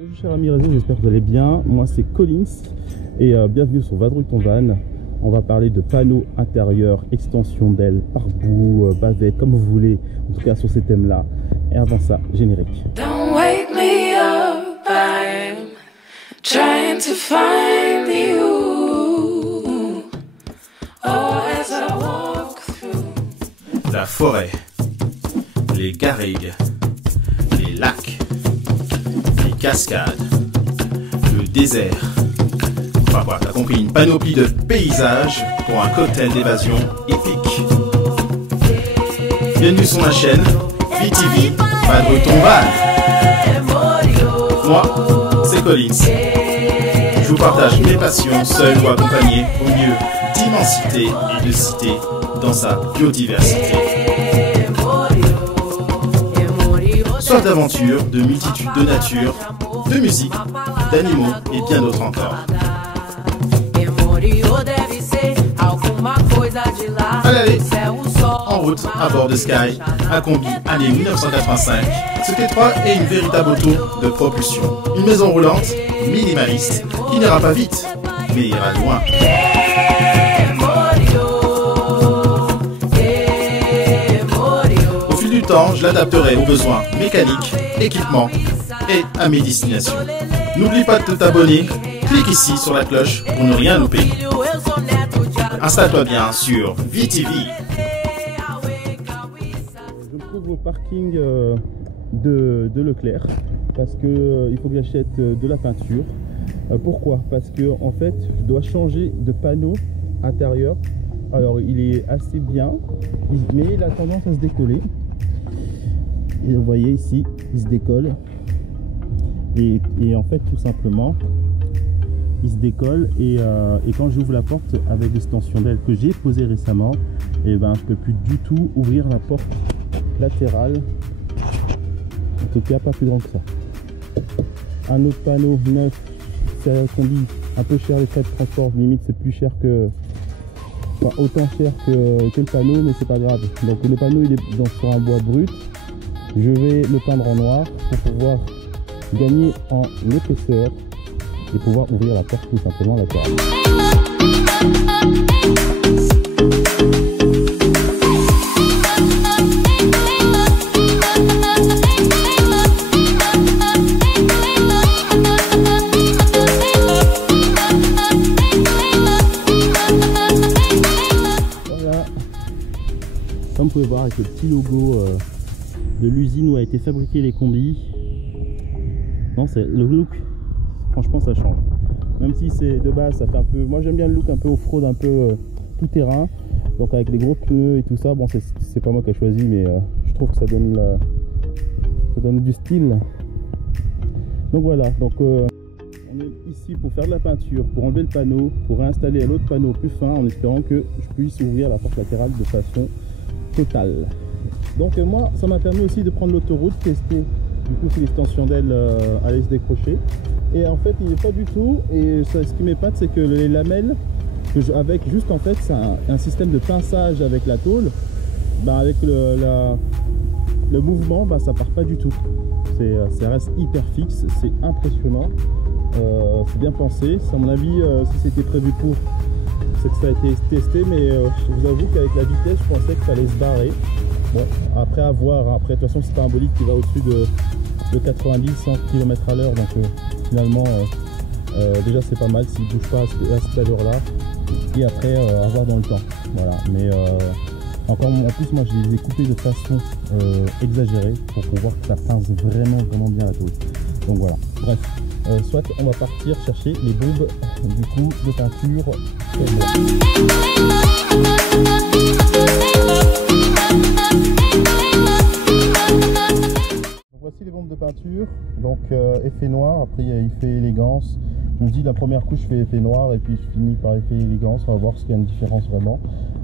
Bonjour chers amis réseau, j'espère que vous allez bien. Moi c'est Collins et bienvenue sur Vadrouille ton van. On va parler de panneaux intérieurs, extension d'ailes, pare-boue, bavette, comme vous voulez, en tout cas sur ces thèmes là. Et avant ça, générique. Don't wake me up, I'm trying to find you. Oh, as I walk through. La forêt, les garrigues, les lacs, les cascades, le désert. Enfin voilà, t'as compris, une panoplie de paysages pour un cocktail d'évasion épique. Bienvenue sur ma chaîne, VTV, Vadrouille ton van. Moi, c'est Collins. Je vous partage mes passions, seul ou accompagné, au mieux d'immensité et de cité dans sa biodiversité. Soif d'aventure, de multitudes de nature, de musique, d'animaux et bien d'autres encore. Allez, en route à bord de Sky, un combi année 1985, ce T3 est une véritable auto de propulsion. Une maison roulante, minimaliste, qui n'ira pas vite, mais ira loin. Au fil du temps, je l'adapterai aux besoins mécaniques, équipements et à mes destinations. N'oublie pas de t'abonner, clique ici sur la cloche pour ne rien louper. Installe-toi bien sur VTV. Je me trouve au parking de Leclerc parce que il faut que j'achète de la peinture. Pourquoi? Parce que en fait je dois changer de panneau intérieur. Alors il est assez bien, mais il a tendance à se décoller. Et vous voyez ici, il se décolle. Et en fait tout simplement il se décolle et quand j'ouvre la porte avec l'extension d'aile que j'ai posée récemment, et ben je peux plus du tout ouvrir la porte latérale, en tout cas pas plus grand que ça. Un autre panneau neuf, c'est un combi un peu cher, les frais de transport, limite c'est plus cher que, enfin, autant cher que le panneau, mais c'est pas grave. Donc le panneau il est sur un bois brut, je vais le peindre en noir pour pouvoir gagner en épaisseur et pouvoir ouvrir la porte tout simplement latérale. Voilà, comme vous pouvez voir avec le petit logo de l'usine où a été fabriqué les combis. Non, c'est le look. Franchement ça change, même si c'est de base ça fait un peu, moi j'aime bien le look un peu off-road, un peu tout terrain, donc avec les gros pneus et tout ça. Bon c'est pas moi qui ai choisi, mais je trouve que ça donne du style. Donc voilà, donc on est ici pour faire de la peinture, pour enlever le panneau, pour réinstaller l'autre panneau plus fin, en espérant que je puisse ouvrir la porte latérale de façon totale. Donc moi ça m'a permis aussi de prendre l'autoroute, tester du coup si l'extension d'aile allait se décrocher, et en fait il n'est pas du tout. Et ça, ce qui m'épate, c'est que les lamelles que avec juste en fait c'est un système de pinçage avec la tôle, bah, avec le mouvement, bah, ça part pas du tout, ça reste hyper fixe, c'est impressionnant. C'est bien pensé, à mon avis si c'était prévu pour, c'est que ça a été testé, mais je vous avoue qu'avec la vitesse je pensais que ça allait se barrer. Bon, après à voir, après de toute façon c'est pas un bolide qui va au-dessus de 90-100 km à l'heure, donc finalement déjà c'est pas mal s'il bouge pas à cette allure là, et après à voir dans le temps. Voilà, mais encore en plus moi je les ai coupés de façon exagérée pour pouvoir que ça pince vraiment bien la tôle. Donc voilà, bref, soit on va partir chercher les bombes du coup de peinture. Voici les bombes de peinture, donc effet noir, après il fait élégance. Je me dis la première couche je fais effet noir et puis je finis par effet élégance, on va voir s'il y a une différence vraiment.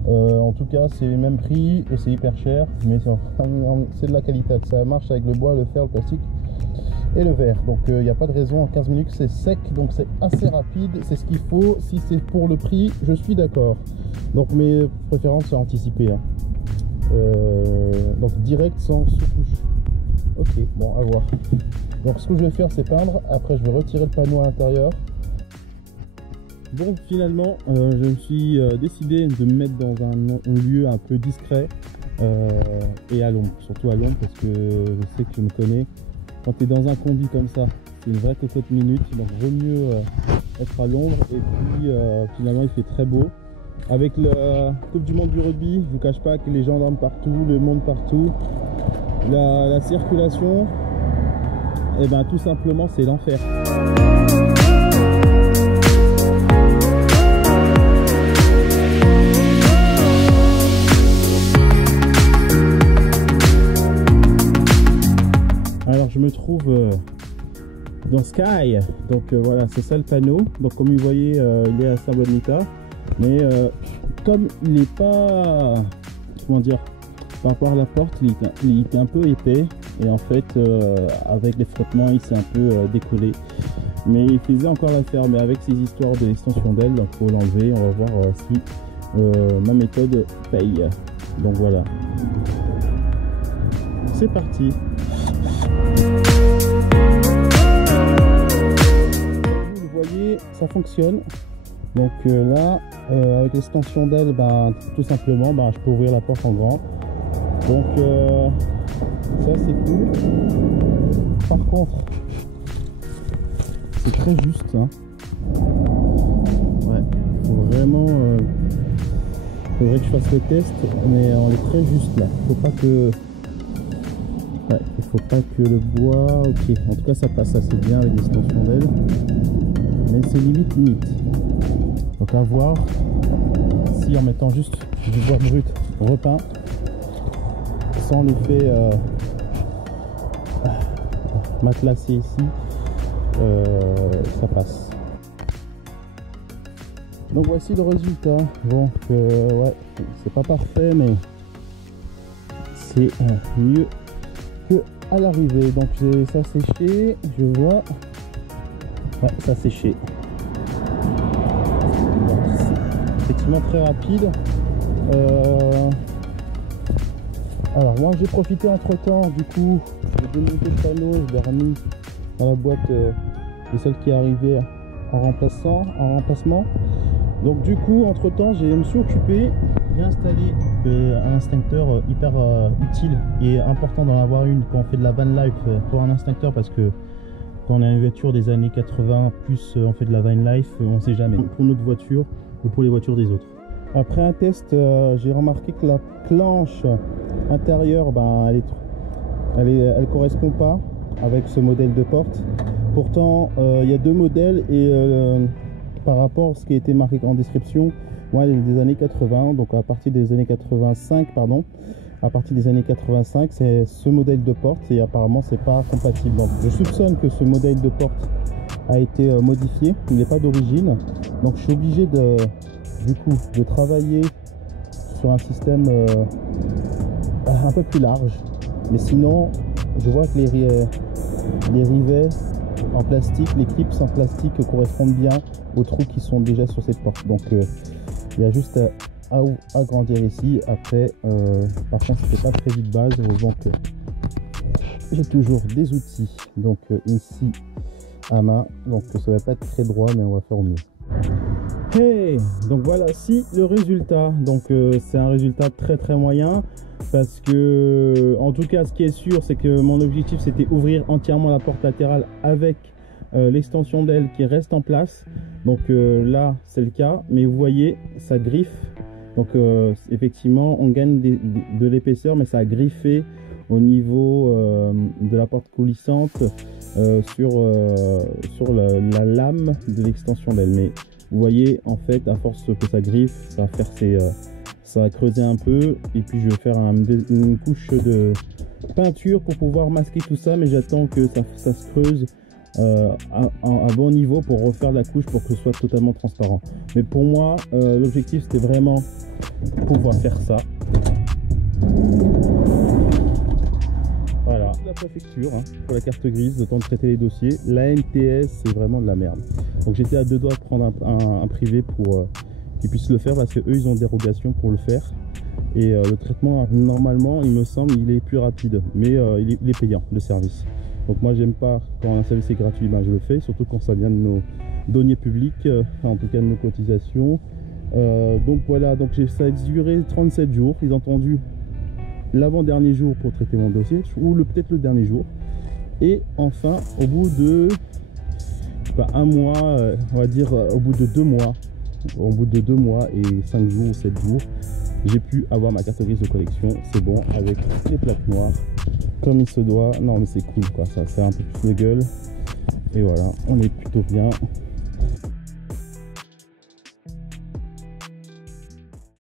En tout cas c'est le même prix et c'est hyper cher, mais c'est de la qualité, ça marche avec le bois, le fer, le plastique et le verre. Donc il n'y a pas de raison, en 15 minutes c'est sec, donc c'est assez rapide, c'est ce qu'il faut. Si c'est pour le prix, je suis d'accord. Donc mes préférences sont anticipées, hein. Donc direct sans sous-couche. Ok, bon, à voir. Donc ce que je vais faire, c'est peindre. Après, je vais retirer le panneau à l'intérieur. Bon, finalement, je me suis décidé de me mettre dans un lieu un peu discret et à l'ombre. Surtout à l'ombre parce que je sais que tu me connais. Quand tu es dans un combi comme ça, c'est une vraie cocotte minute. Donc vaut mieux être à l'ombre. Et puis finalement, il fait très beau. Avec la Coupe du Monde du rugby, je ne vous cache pas que les gendarmes partout, le monde partout, la circulation, et ben tout simplement c'est l'enfer. Alors je me trouve dans Sky, donc voilà, c'est ça le panneau. Donc comme vous voyez, il est à assez bon état, mais comme il n'est pas, comment dire, par rapport à la porte, il était un peu épais, et en fait avec les frottements il s'est un peu décollé, mais il faisait encore l'affaire. Mais avec ces histoires de l'extension d'aile, donc faut l'enlever. On va voir si ma méthode paye. Donc voilà, c'est parti. Vous voyez, ça fonctionne. Donc là, avec l'extension d'aile, tout simplement, je peux ouvrir la porte en grand. Donc ça c'est cool. Par contre, c'est très juste. Hein. Ouais, faut vraiment. Faudrait que je fasse le test, mais on est très juste là. Faut pas que. Ouais, il faut pas que le bois. Ok, en tout cas ça passe assez bien avec l'extension d'aile, mais c'est limite. Donc à voir si en mettant juste du bois brut repeint, sans l'effet matelassé ici, ça passe. Donc voici le résultat. Bon, ouais, c'est pas parfait, mais c'est mieux que à l'arrivée. Donc ça séché, je vois. Ouais, ça séché. Effectivement très rapide. Alors moi j'ai profité entre temps, du coup j'ai démonté le panneau, je l'ai remis dans la boîte de celle qui est arrivée en remplacement. Donc du coup entre temps je me suis occupé, j'ai installé un instincteur hyper utile et important d'en avoir une quand on fait de la van life, pour un instincteur, parce que quand on a une voiture des années 80 plus on fait de la van life, on sait jamais pour notre voiture ou pour les voitures des autres. Après un test, j'ai remarqué que la planche intérieure, elle correspond pas avec ce modèle de porte. Pourtant, il y a deux modèles et par rapport à ce qui a été marqué en description, moi elle est des années 80, donc à partir des années 85, pardon, à partir des années 85, c'est ce modèle de porte et apparemment c'est pas compatible. Donc je soupçonne que ce modèle de porte a été modifié, il n'est pas d'origine, donc je suis obligé de travailler sur un système un peu plus large. Mais sinon, je vois que les rivets en plastique, les clips en plastique correspondent bien aux trous qui sont déjà sur cette porte. Donc il y a juste à agrandir ici. Après, par contre, c'était pas prévu de base. Heureusement que j'ai toujours des outils. Donc ici à main. Donc ça va pas être très droit, mais on va faire au mieux. Hey, donc voilà, si le résultat, donc c'est un résultat très moyen, parce que en tout cas ce qui est sûr c'est que mon objectif c'était ouvrir entièrement la porte latérale avec l'extension d'aile qui reste en place. Donc là c'est le cas, mais vous voyez ça griffe, donc effectivement on gagne de l'épaisseur, mais ça a griffé au niveau de la porte coulissante sur la lame de l'extension d'aile. Mais vous voyez, en fait, à force que ça griffe, ça va faire ça va creuser un peu, et puis je vais faire une couche de peinture pour pouvoir masquer tout ça, mais j'attends que ça se creuse à bon niveau pour refaire la couche pour que ce soit totalement transparent. Mais pour moi, l'objectif c'était vraiment pouvoir faire ça. Voilà, la préfecture pour la carte grise, le temps de traiter les dossiers. La NTS, c'est vraiment de la merde. Donc j'étais à deux doigts de prendre un privé pour qu'ils puissent le faire, parce que eux ils ont dérogation pour le faire. Et le traitement, normalement, il me semble, il est plus rapide, mais il est payant, le service. Donc moi, j'aime pas quand un service est gratuit, ben, je le fais, surtout quand ça vient de nos deniers publics, en tout cas de nos cotisations. Donc voilà, donc ça a duré 37 jours. Ils ont attendu l'avant-dernier jour pour traiter mon dossier, ou peut-être le dernier jour. Et enfin, au bout de un mois, on va dire au bout de 2 mois, et 5 jours, 7 jours, j'ai pu avoir ma carte grise de collection. C'est bon, avec les plaques noires, comme il se doit. Non mais c'est cool quoi, ça fait un peu plus de gueule. Et voilà, on est plutôt bien.